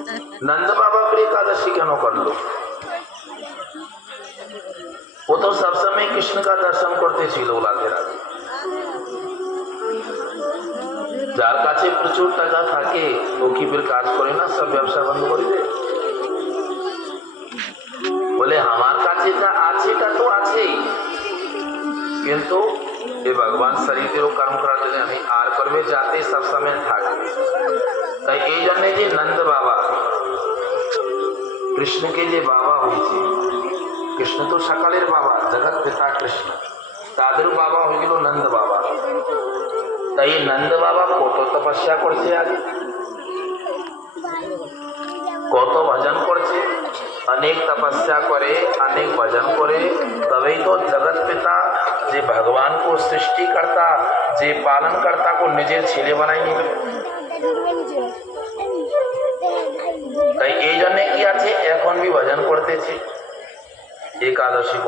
नंद बाबा फिर एकादशी क्यों कर लो? वो तो सब समय कृष्ण का दर्शन करते ছিল রাধে রাধে। যার কাছে প্রচুর টাকা থাকে ও কি ফির কাজ করে না, সব ব্যবসা বন্ধ করে দেয়? বলে আমার কাছে যা আছে তা তো আছেই, কিন্তু ये भगवान शरीर कर्म করার জন্য আমি আর করবে যাতে সব সময় থাকবে। তাই এই জন্য যে নন্দ বাবা কৃষ্ণকে যে বাবা হয়েছে, কৃষ্ণ তো সকালের বাবা, জগৎ পিতা কৃষ্ণ, তাদের বাবা হয়ে গেল নন্দ বাবা। তাই এই নন্দ বাবা কত তপস্যা করছে, আগে কত ভজন করছে, অনেক তপস্যা করে, অনেক ভজন করে, তবেই তো জগৎ পিতা যে ভগবান को সৃষ্টিকর্তা যে পালনকর্তা को নিজের ছেলে বানাই নিল। তাই এই জন্য কি আছে, এখন भी ভজন করতেছে একাদশী।